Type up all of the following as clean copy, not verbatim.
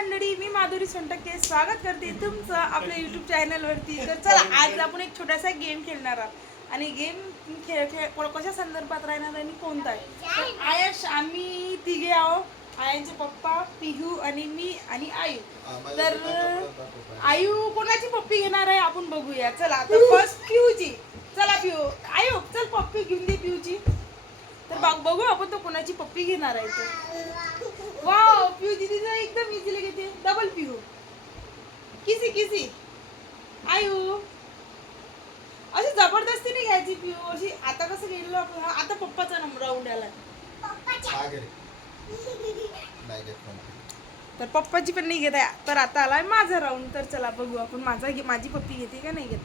मंडळी, मी माधुरी सोनटक्के स्वागत करते तुमचं आपल्या यूट्यूब चॅनलवरती. तर चला, आज आपण एक छोटासा गेम खेळणार आहोत आणि गेम कशा संदर्भात राहणार आणि कोणता आहे. तर आयश, आम्ही तिघे आहो, आयांचे पप्पा, पिहू आणि मी आणि आयू. तर आयू कोणाची पप्पी घेणार आहे आपण बघूया. चला, तर फर्स्ट पिहूची. चला पिहू, आयू चल पप्पी घेऊन दे पिहूची. तर बघू आपण तो कोणाची पप्पी घेणार आहे. तर वाव, पिहू दीदीचा एकदम इझिली घेते. डबल पिहू. किसी किसी आयू अशी जबरदस्ती नाही घ्यायची पिहू. अशी आता कसं गेलो आपण, आता पप्पाचा नंबर राऊंड आला. तर पप्पाची पण नाही घेत आहे. तर आता आलाय माझा राऊंड. तर चला बघू आपण माझी पप्पी घेते का नाही घेत.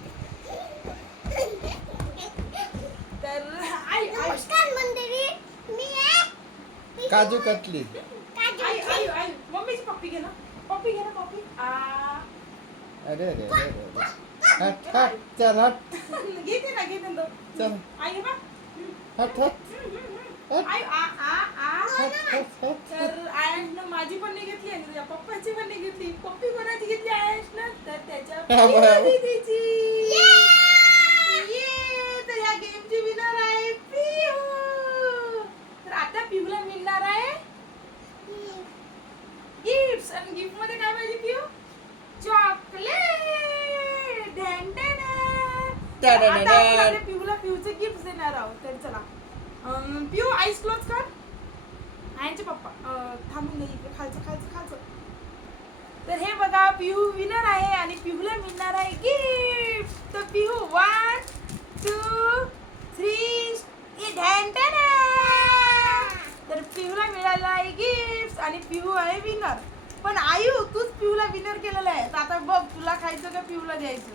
तर नमस्कार मंडळी, मी आहे काजू कतली. आयू मम्मीची पप्पी घे ना. पप्पी घे ना पप्पी. अरे अरे अरे अरे. हट हट चल हट. घेते ना चल आई बा. हट हट हट आयू हट हट हट. तर आयशनं माझी पण नाही घेतली आणि तुझ्या पप्पाची पण नाही घेतली. पप्पी कोणाची घेतली आयशनं? तर त्याच्या दीदीची. तर या गेमची विनर आहे पिहू. तर आता पिहूला मिळणार आहे गिफ्ट्स. आणि गिफ्ट मध्ये काय पाहिजे पिहू? चॉकलेट. आता आपण पिहूला पिहूचे गिफ्ट देणार आहोत. तर चला पिहू आईस क्लोज कर. आयांचे पप्पा थांबून दे इकडे. खालचं. तर हे बघा, पिहू विनर आहे आणि पिहूला मिळणार आहे गिफ्ट. तर पिहू 1 2 3 तर पिहूला मिळालं आहे गिफ्ट आणि पिहू आहे विनर. पण आयू, तूच पिहूला विनर केलेलं आहे. तर आता बघ, तुला खायचं का पिहूला द्यायचं?